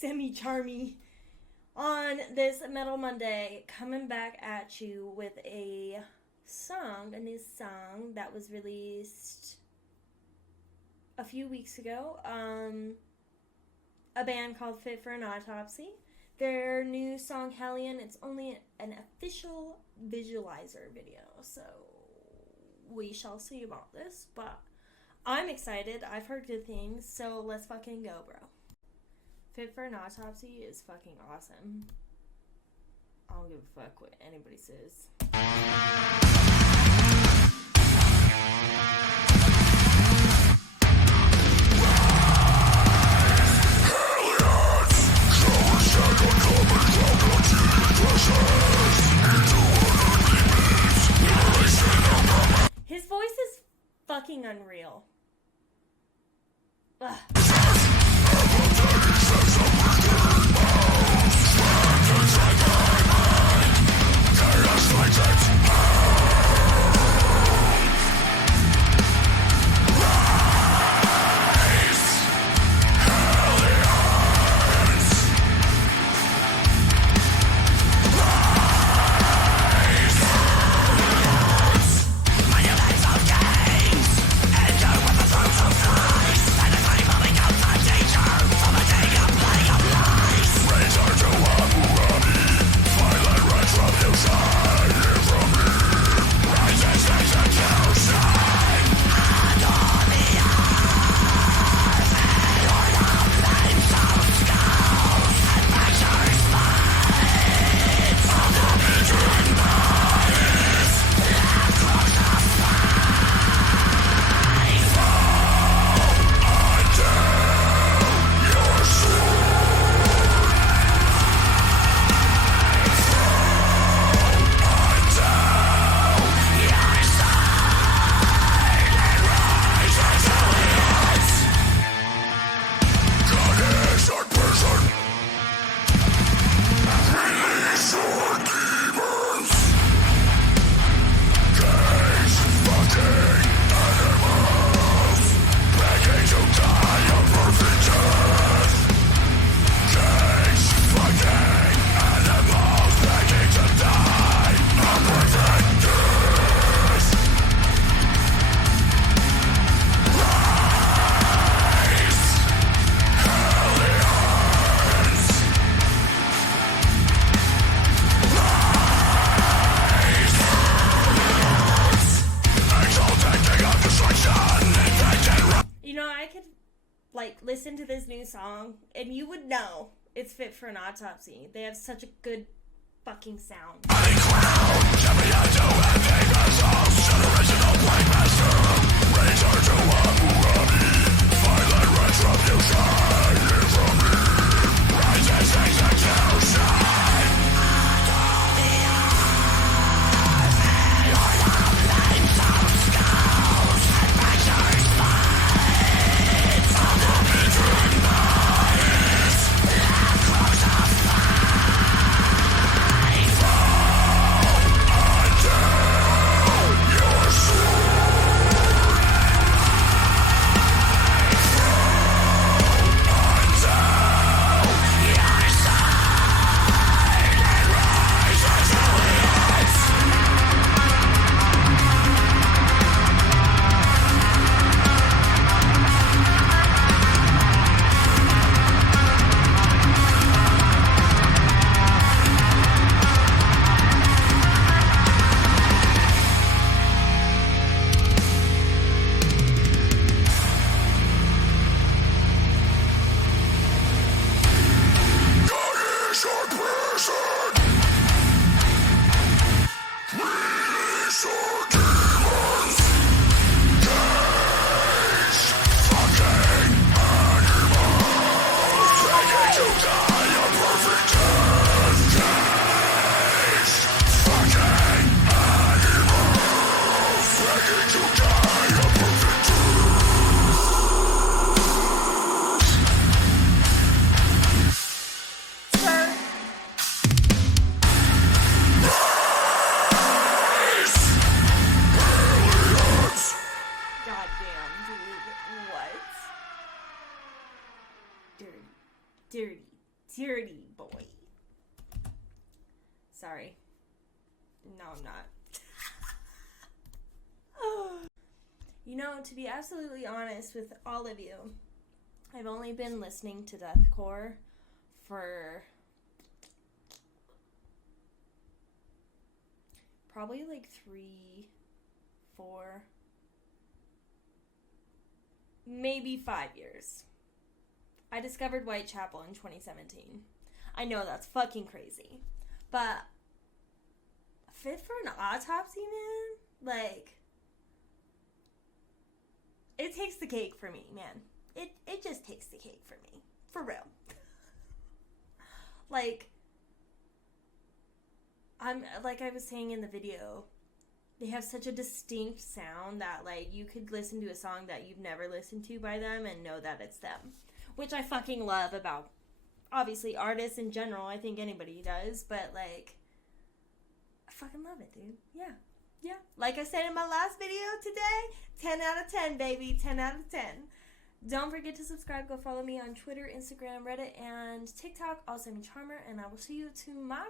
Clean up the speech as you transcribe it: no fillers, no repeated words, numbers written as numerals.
semi-charmy on this Metal Monday, coming back at you with a new song that was released a few weeks ago. A band called Fit for an Autopsy. Their new song, Hellion, it's only an official visualizer video, so we shall see about this, but I'm excited. I've heard good things, so let's fucking go, bro. Fit for an Autopsy is fucking awesome. I don't give a fuck what anybody says. His voice is fucking unreal. Ugh. Listen to this new song and you would know it's Fit for an Autopsy. They have such a good fucking sound. Sorry. No, I'm not. You know, to be absolutely honest with all of you, I've only been listening to deathcore for probably like 3, 4, maybe 5 years. I discovered Whitechapel in 2017. I know that's fucking crazy. But Fit for an Autopsy, man? Like, it takes the cake for me, man. It just takes the cake for me. For real. Like I was saying in the video, they have such a distinct sound that, like, you could listen to a song that you've never listened to by them and know that it's them. Which I fucking love about, obviously, artists in general. I think anybody does. But, like, I fucking love it, dude. Yeah. Yeah. Like I said in my last video today, 10 out of 10, baby. 10 out of 10. Don't forget to subscribe. Go follow me on Twitter, Instagram, Reddit, and TikTok. Also, I'm Charmer, and I will see you tomorrow.